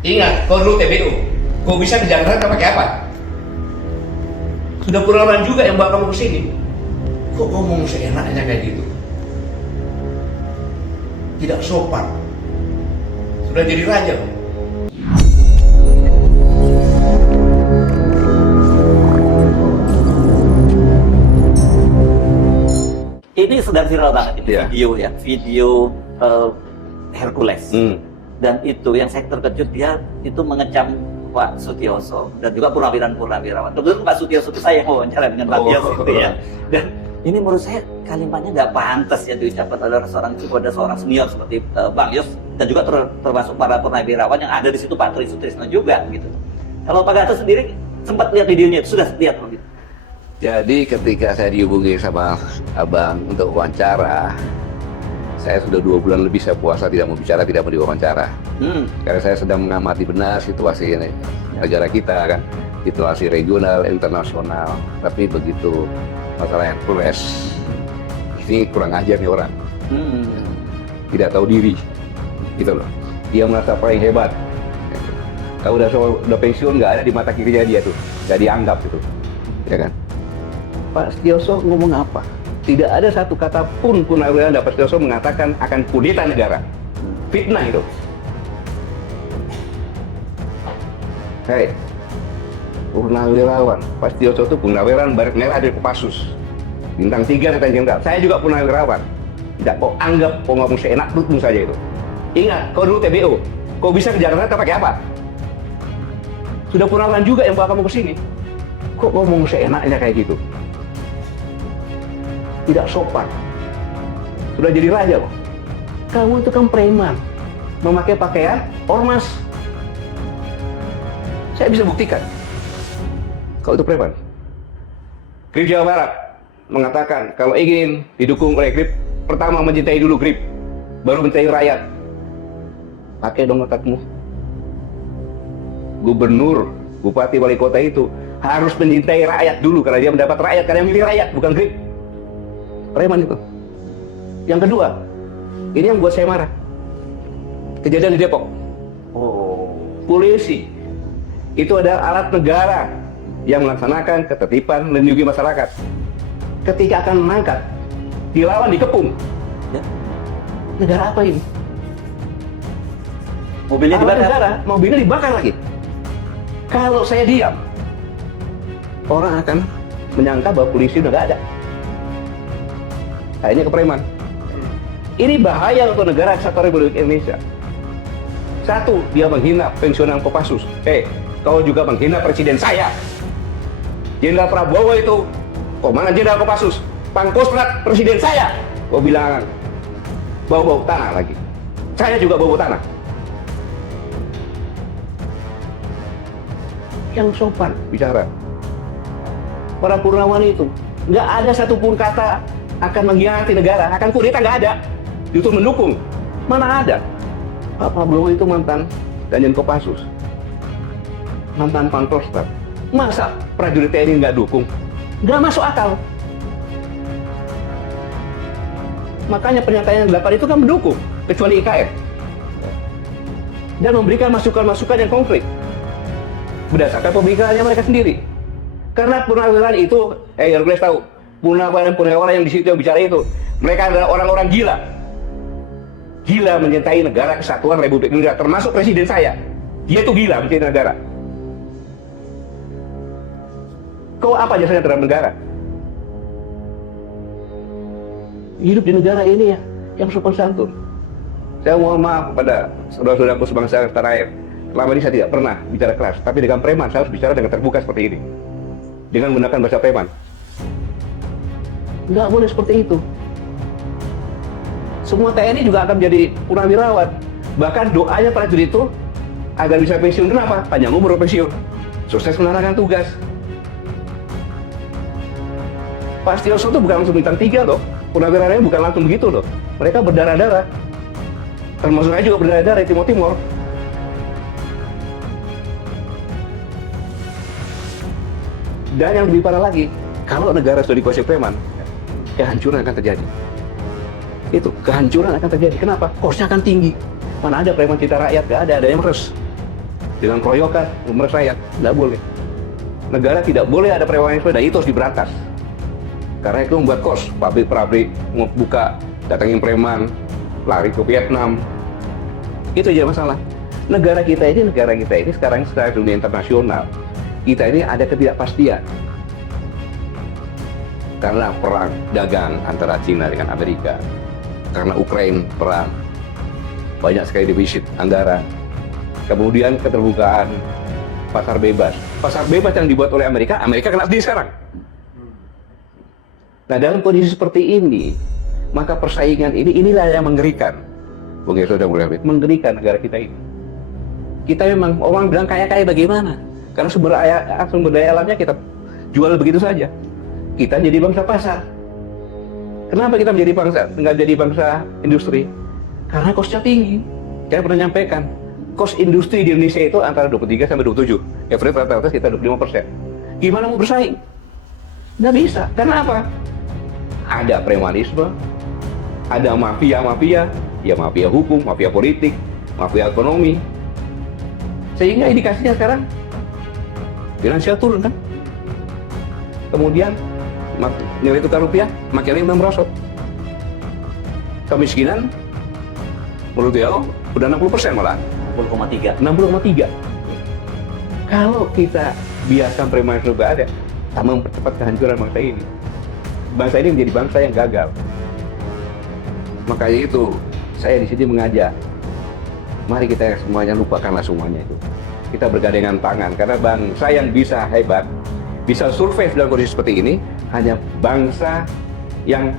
Ingat, kau dulu TBU. Kau bisa ke Jakarta pakai apa? Sudah puluhan juga yang bawa kamu ke sini. Kok ngomong seenaknya kayak gitu? Tidak sopan. Sudah jadi raja loh. Ini sedang viral banget ini Iya. video Hercules. Dan itu yang saya terkejut, dia itu mengecam Pak Sutioso dan juga purnawirawan. Kebetulan Pak Sutioso itu saya yang wawancara dengan Pak Yos itu ya. Dan ini menurut saya kalimatnya nggak pantas ya diucapkan oleh seorang senior seperti Bang Yos dan juga termasuk para purnawirawan yang ada di situ, Pak Tri Sutrisno juga gitu. Kalau Pak Gatot sendiri sempat lihat videonya itu, sudah lihat gitu. Jadi ketika saya dihubungi sama abang untuk wawancara, saya sudah 2 bulan lebih saya puasa, tidak mau bicara, tidak mau diwawancara. Karena saya sedang mengamati benar situasi ini, negara kita kan, situasi regional, internasional. Tapi begitu masalah Hercules, ini kurang ajar nih orang, tidak tahu diri, gitu loh. Dia merasa paling hebat. Kalau udah pensiun nggak ada di mata kirinya dia tuh, nggak dianggap gitu, ya kan? Pak Sutioso ngomong apa? Tidak ada satu kata pun purnawirawan Pak Sutioso mengatakan akan kudeta negara. Fitnah itu. Hei, purnawirawan Pak Sutioso itu purnawirawan Baret Merah dari Kopassus, bintang 3 Letnan Jenderal. Saya juga purnawirawan. Tidak kau anggap kau ngomong seenak perutmu saja itu. Ingat, kau dulu TBU. Kau bisa ke Jakarta pakai apa? Sudah purnawirawan juga yang bawa kamu ke sini. Kok ngomong seenaknya kayak gitu? Tidak sopan. Sudah jadi raja loh. Kamu itu kan preman, memakai pakaian ormas. Saya bisa buktikan kalau itu preman. Grip Jawa Barat mengatakan kalau ingin didukung oleh Grip, pertama mencintai dulu Grip, baru mencintai rakyat. Pakai dong otakmu. Gubernur, bupati, wali kota itu harus mencintai rakyat dulu karena dia mendapat rakyat, karena yang milih rakyat bukan Grip. Preman itu. Yang kedua, ini yang buat saya marah. Kejadian di Depok. Polisi itu adalah alat negara yang melaksanakan ketertiban, melindungi masyarakat. Ketika akan menangkap, dilawan, dikepung. Ya. Negara apa ini? Mobilnya Alat dibakar. negara, mobilnya dibakar lagi. Kalau saya diam, orang akan menyangka bahwa polisi udah nggak ada. Akhirnya ke preman. Ini bahaya untuk negara kesatuan Republik Indonesia. Satu, dia menghina pensiunan Kopassus. Kau juga menghina presiden saya. Jenderal Prabowo itu komandan Jenderal Kopassus, Pangkostrat presiden saya. Kau bilang bawa-bawa tanah lagi. Saya juga bawa tanah. Yang sopan bicara. Para purnawan itu nggak ada satupun kata akan mengkhianati negara, akan kudeta, nggak ada. Justru mendukung. Mana ada? Pak Prabowo itu mantan Danjen Kopassus, mantan Pangkostrat. Masa prajurit TNI nggak dukung? Nggak masuk akal. Makanya pernyataan yang 8 itu kan mendukung, kecuali IKN. Dan memberikan masukan-masukan yang konkret berdasarkan pemikirannya mereka sendiri. Karena purnawirawan itu, Hercules tahu, purnawirawan yang di situ yang bicara itu, mereka adalah orang-orang gila. Gila mencintai negara kesatuan Republik Indonesia, termasuk presiden saya. Dia tuh gila mencintai negara. Kau apa jasanya terhadap negara? Hidup di negara ini ya, yang sopan santun. Saya mohon maaf kepada saudara-saudaraku sebangsa tanah air. Selama ini saya tidak pernah bicara keras, tapi dengan preman saya harus bicara dengan terbuka seperti ini. Dengan menggunakan bahasa preman. Nggak boleh seperti itu. Semua TNI juga akan menjadi purnawirawan. Bahkan doanya prajurit itu agar bisa pensiun. Kenapa? Panjang umur pensiun. Sukses menjalankan tugas. Pak Sutioso itu bukan langsung bintang 3 loh. Purnawirawannya bukan langsung begitu loh. Mereka berdarah-darah. Termasuk saya juga berdarah-darah di Timur-Timur. Dan yang lebih parah lagi, kalau negara sudah dikuasai preman, kehancuran akan terjadi. Itu, kehancuran akan terjadi. Kenapa? Kosnya akan tinggi. Mana ada preman cinta rakyat, gak ada yang meres. dengan keroyokan, menurut saya nggak boleh. Negara tidak boleh ada premanisme dan itu harus diberantas. Karena itu membuat kos, pabrik-pabrik mau buka, datangin preman, lari ke Vietnam. Itu aja masalah. Negara kita ini sekarang secara dunia internasional, kita ini ada ketidakpastian. Karena perang dagang antara Cina dengan Amerika, karena Ukraina perang, banyak sekali defisit anggaran. Kemudian keterbukaan pasar bebas yang dibuat oleh Amerika kena sendiri sekarang. Nah, dalam kondisi seperti ini, maka persaingan inilah yang mengerikan. Bung Yeso sudah mulai mengerikan negara kita ini. Kita memang orang bilang kaya-kaya bagaimana? Karena sumber daya alamnya kita jual begitu saja. Kita jadi bangsa pasar. Kenapa kita nggak jadi bangsa industri? Karena kosnya tinggi. Saya pernah nyampaikan, kos industri di Indonesia itu antara 23 sampai 27. Average rata-rata sekitar 25%. Gimana mau bersaing? Nggak bisa. Karena apa? Ada premanisme, ada mafia-mafia, ya mafia hukum, mafia politik, mafia ekonomi. Sehingga indikasinya sekarang finansial turun kan? Kemudian nilai tukar rupiah makin merosot. Kemiskinan menurut dia udah 60% malah. 60,3. Kalau kita biarkan premanisme ada, tak mempercepat kehancuran bangsa ini. Bangsa ini menjadi bangsa yang gagal. Makanya itu saya di sini mengajak, mari kita semuanya lupakanlah semuanya itu. Kita bergandengan tangan karena bangsa yang bisa hebat, bisa survive dalam kondisi seperti ini hanya bangsa yang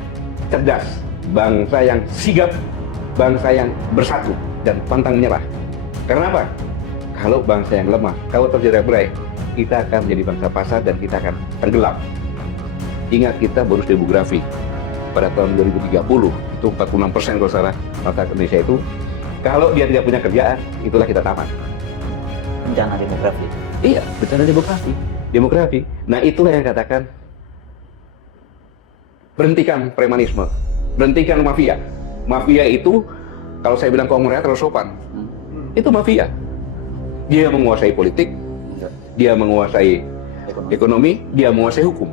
cerdas, bangsa yang sigap, bangsa yang bersatu dan pantang menyerah. Karena apa? Kalau bangsa yang lemah, kalau terjadi break, kita akan menjadi bangsa pasar dan kita akan tenggelam. Ingat kita bonus demografi pada tahun 2030 itu 46% kalau salah masyarakat Indonesia itu kalau dia tidak punya kerjaan, itulah kita tamat. Bencana demografi. Iya, bencana demografi. Nah, itulah yang katakan berhentikan premanisme, berhentikan mafia. Mafia itu kalau saya bilang konglomerat terlalu sopan. Itu mafia. Dia menguasai politik, dia menguasai ekonomi, dia menguasai hukum.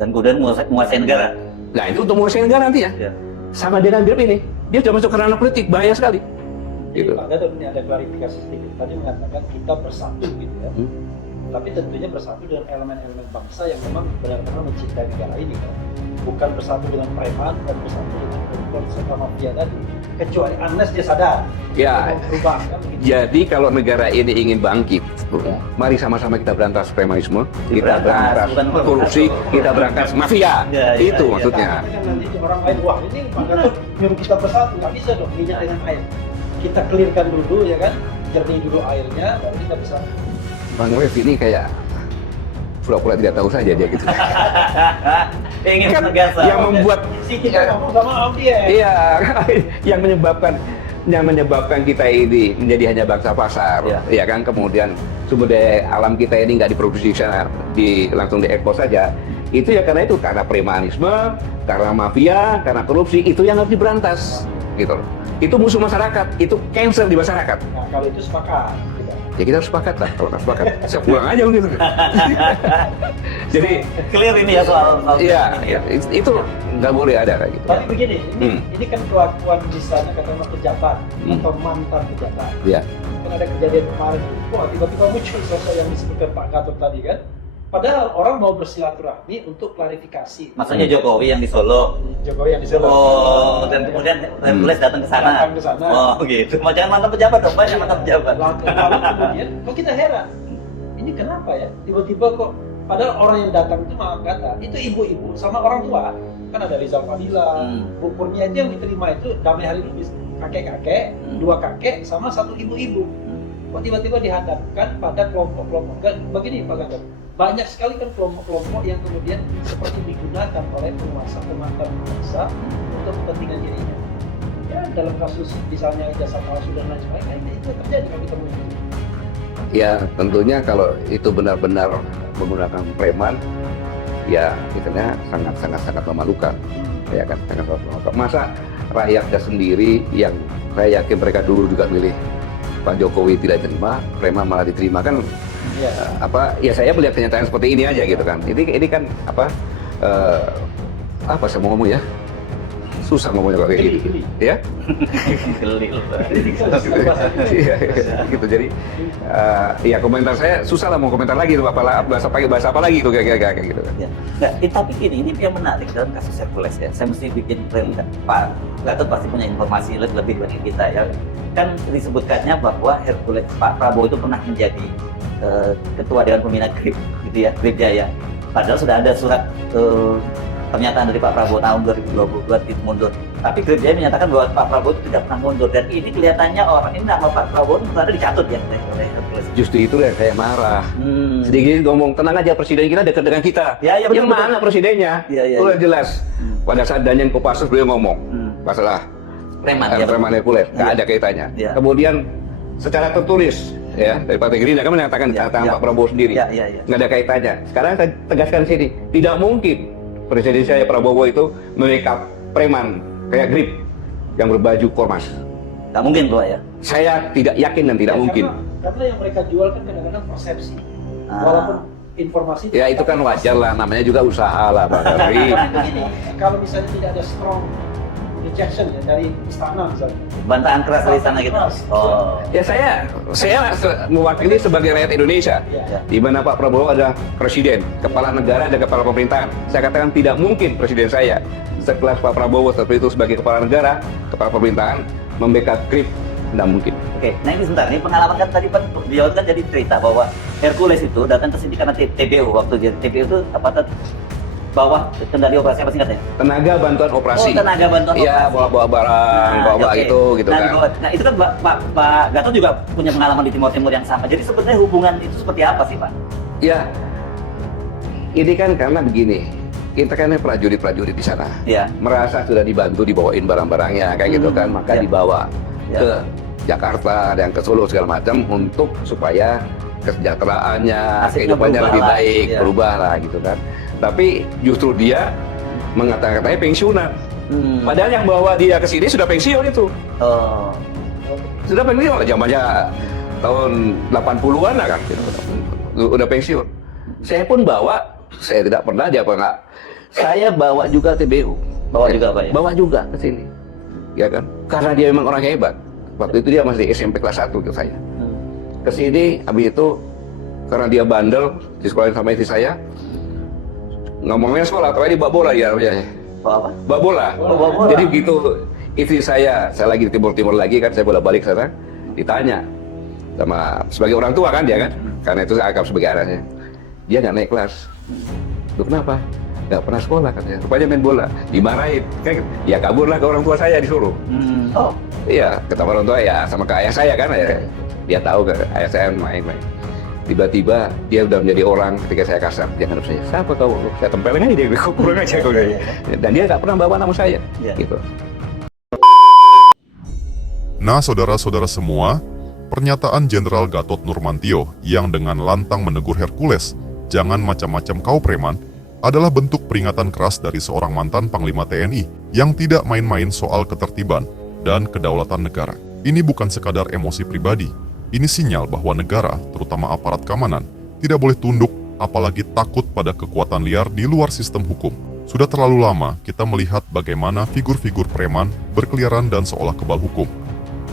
Dan kemudian menguasai negara. Nah, itu untuk menguasai negara nanti ya. Sama dengan Grab ini, dia sudah masuk ke ranah politik, bahaya sekali. Gitu. Pak Gatot, ini ada klarifikasi sedikit. Tadi mengatakan kita bersatu gitu ya. Tapi tentunya bersatu dengan elemen-elemen bangsa yang memang benar-benar mencintai negara ini kan. Bukan bersatu dengan preman dan bersatu dengan perempuan serta mafia tadi. Kecuali unless dia sadar. Ya. Berubah, kan, begitu. Jadi kalau negara ini ingin bangkit, mari sama-sama kita berantas premanisme, kita berantas korupsi, kita berantas mafia. Itu maksudnya. Kan nanti orang lain, wah ini Pak Gatot nyuruh kita bersatu, nggak bisa dong minyak dengan air. Kita clearkan dulu ya kan, jernih dulu airnya, baru kita bisa. Bang Rev ini kayak pura-pura tidak tahu saja dia gitu. Ingin Kan menegaskan. yang membuat Kita ngomong sama audiens. iya yang menyebabkan kita ini menjadi hanya bangsa pasar, ya kan. Kemudian sumber daya alam kita ini nggak diproduksi sana, langsung diekspor saja. Itu ya karena premanisme, karena mafia, karena korupsi, itu yang harus diberantas, gitu loh. Itu musuh masyarakat, itu cancer di masyarakat. Nah, kalau itu sepakat. Ya kita harus sepakat lah, kalau nggak sepakat, saya pulang aja gitu. Jadi Clear ini ya soal iya, itu nggak boleh ada kayak gitu. Tapi begini, ini kan kelakuan misalnya katakanlah pejabat atau mantan pejabat. Iya. Kan ada kejadian kemarin, wah tiba-tiba muncul sosok yang disebutkan Pak Gatot tadi kan. Padahal orang mau bersilaturahmi untuk klarifikasi. Maksudnya Jokowi yang di Solo. Jokowi yang di Solo. Oh, dan kemudian Hercules datang ke sana. Datang ke sana. Oh, gitu. Mau jangan mantan pejabat dong, banyak mantan pejabat. Lalu kemudian, kok kita heran? Ini kenapa ya? Tiba-tiba kok, padahal orang yang datang itu malah kata, itu ibu-ibu sama orang tua. Kan ada Rizal Fadila, Bu Kurnia aja yang diterima itu Damai Hari Lubis. Kakek-kakek, dua kakek, sama satu ibu-ibu. Kok tiba-tiba dihadapkan pada kelompok-kelompok. Begini Pak Gatot, banyak sekali kan kelompok-kelompok yang kemudian seperti digunakan oleh penguasa, pemantan penguasa untuk kepentingan dirinya. Ya dalam kasus misalnya ijazah palsu dan lain sebagainya itu terjadi kalau kita melihat. Ya tentunya kalau itu benar-benar menggunakan preman, ya kitanya sangat memalukan, ya kan, sangat memalukan. Masa rakyatnya sendiri yang saya yakin mereka dulu juga milih Pak Jokowi tidak terima, preman malah diterima kan. Iya. Ya saya melihat kenyataan seperti ini aja gitu kan. Ini kan apa saya mau ngomong ya, susah ngomongnya kayak gitu ya. Geli loh. Iya, gitu. Jadi ya komentar saya susah lah mau komentar lagi tuh, bahasa apa lagi tuh kayak gitu. Ya. Nah, tapi ini yang menarik dalam kasus Hercules ya. Saya mesti bikin klaim, Pak Gatot pasti punya informasi lebih dari kita ya. Kan disebutkannya bahwa Hercules Pak Prabowo itu pernah menjadi ketua Dewan Pembina GRIP, gitu ya, GRIP Jaya. Padahal sudah ada surat pernyataan dari Pak Prabowo tahun 2022 mundur. Tapi GRIP Jaya menyatakan bahwa Pak Prabowo itu tidak pernah mundur. Dan ini kelihatannya orang ini nama Pak Prabowo itu ada dicatut ya oleh Hercules. Justru itu yang saya marah. Sedikit ngomong, tenang aja, presiden kita dekat dengan kita. Ya, yang betul, mana presidennya? Udah jelas. Pada saat Daniel Kopassus beliau ngomong masalah preman Hercules, nggak ada kaitannya. Ya. Kemudian secara tertulis ya dari Partai Gerindra kan menyatakan Pak Prabowo sendiri, nggak ada kaitannya. Sekarang saya tegaskan sini, tidak mungkin presiden saya Prabowo itu membackup preman kayak GRIP yang berbaju ormas. Nggak mungkin Pak ya? Saya tidak yakin dan tidak mungkin. Karena yang mereka jual kan kadang-kadang persepsi. Walaupun informasi ya itu kan wajar lah, namanya juga usaha lah Pak Gari. Begini, kalau misalnya tidak ada strong rejection ya dari istana misalnya. Bantahan keras dari istana gitu. Oh. Ya saya mewakili sebagai rakyat Indonesia. Ya. Di mana Pak Prabowo ada presiden, kepala negara dan kepala pemerintahan. Saya katakan tidak mungkin presiden saya sekelas Pak Prabowo seperti itu sebagai kepala negara, kepala pemerintahan membackup GRIP, tidak mungkin. Oke, nah ini sebentar, ini pengalaman kan tadi Pak beliau kan jadi cerita bahwa Hercules itu datang ke sini karena TPO, waktu dia TPO itu apa tadi? Bawah kendali operasi apa singkatnya? Tenaga bantuan operasi. Oh, tenaga bantuan operasi. Iya, bawa barang, bawa itu gitu nah, kan. Nah, itu kan Pak Gatot juga punya pengalaman di Timur Timur yang sama. Jadi sebenarnya hubungan itu seperti apa sih, Pak? Ya, ini kan karena begini, kita kan prajurit-prajurit di sana. Ya. Merasa sudah dibantu dibawain barang-barangnya kayak gitu kan, maka dibawa ke Jakarta dan ke Solo segala macam untuk supaya kesejahteraannya, kehidupannya lebih baik, berubah lah gitu kan. Tapi justru dia mengatakan pensiunan. Padahal yang bawa dia ke sini sudah pensiun itu. Oh. Sudah pensiun, zamannya tahun 80-an lah kan. Gitu. Udah pensiun. Saya pun bawa, saya tidak pernah dia apa enggak. Saya bawa juga TBU. Bawa juga Pak ya? Bawa juga ke sini. Ya kan? Karena dia memang orang hebat. Waktu itu dia masih SMP kelas 1 ke saya. Ke sini, habis itu karena dia bandel, disekolahin sama istri saya. Ngomongnya sekolah, tapi dia bawa bola ya. Bawa apa? Bawa bola. Oh, bawa bola. Jadi begitu istri saya lagi di timur lah kan, saya bolak-balik sana, ditanya sama sebagai orang tua kan dia kan, karena itu saya anggap sebagai anaknya. Dia nggak naik kelas. Lu kenapa? Nggak pernah sekolah katanya. Rupanya main bola. Dimarahin. Kan, ya kaburlah ke orang tua saya disuruh. Oh. Iya, ketemu orang tua ya sama ke ayah saya kan ya. Dia tahu ke ayah saya main-main. Tiba-tiba dia udah menjadi orang ketika saya kasar. Dia ngadep saya, siapa kau? Saya tempelin aja dia, kau kurang aja kau. Dan dia nggak pernah bawa nama saya. Gitu. Nah, saudara-saudara semua, pernyataan Jenderal Gatot Nurmantio yang dengan lantang menegur Hercules, jangan macam-macam kau preman, adalah bentuk peringatan keras dari seorang mantan Panglima TNI yang tidak main-main soal ketertiban dan kedaulatan negara. Ini bukan sekadar emosi pribadi. Ini sinyal bahwa negara, terutama aparat keamanan, tidak boleh tunduk apalagi takut pada kekuatan liar di luar sistem hukum. Sudah terlalu lama kita melihat bagaimana figur-figur preman berkeliaran dan seolah kebal hukum.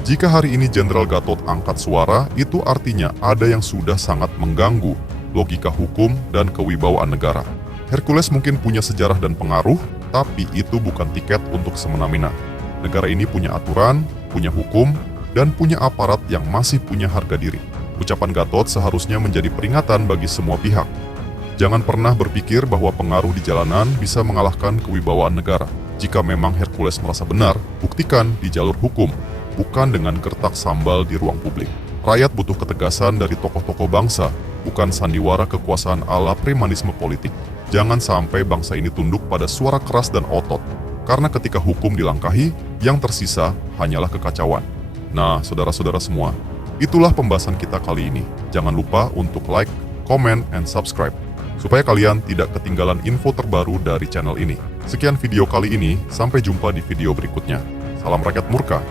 Jika hari ini Jenderal Gatot angkat suara, itu artinya ada yang sudah sangat mengganggu logika hukum dan kewibawaan negara. Hercules mungkin punya sejarah dan pengaruh, tapi itu bukan tiket untuk semena-mena. Negara ini punya aturan, punya hukum, dan punya aparat yang masih punya harga diri. Ucapan Gatot seharusnya menjadi peringatan bagi semua pihak. Jangan pernah berpikir bahwa pengaruh di jalanan bisa mengalahkan kewibawaan negara. Jika memang Hercules merasa benar, buktikan di jalur hukum, bukan dengan gertak sambal di ruang publik. Rakyat butuh ketegasan dari tokoh-tokoh bangsa, bukan sandiwara kekuasaan ala premanisme politik. Jangan sampai bangsa ini tunduk pada suara keras dan otot, karena ketika hukum dilangkahi, yang tersisa hanyalah kekacauan. Nah, saudara-saudara semua, itulah pembahasan kita kali ini. Jangan lupa untuk like, comment, and subscribe, supaya kalian tidak ketinggalan info terbaru dari channel ini. Sekian video kali ini, sampai jumpa di video berikutnya. Salam rakyat murka.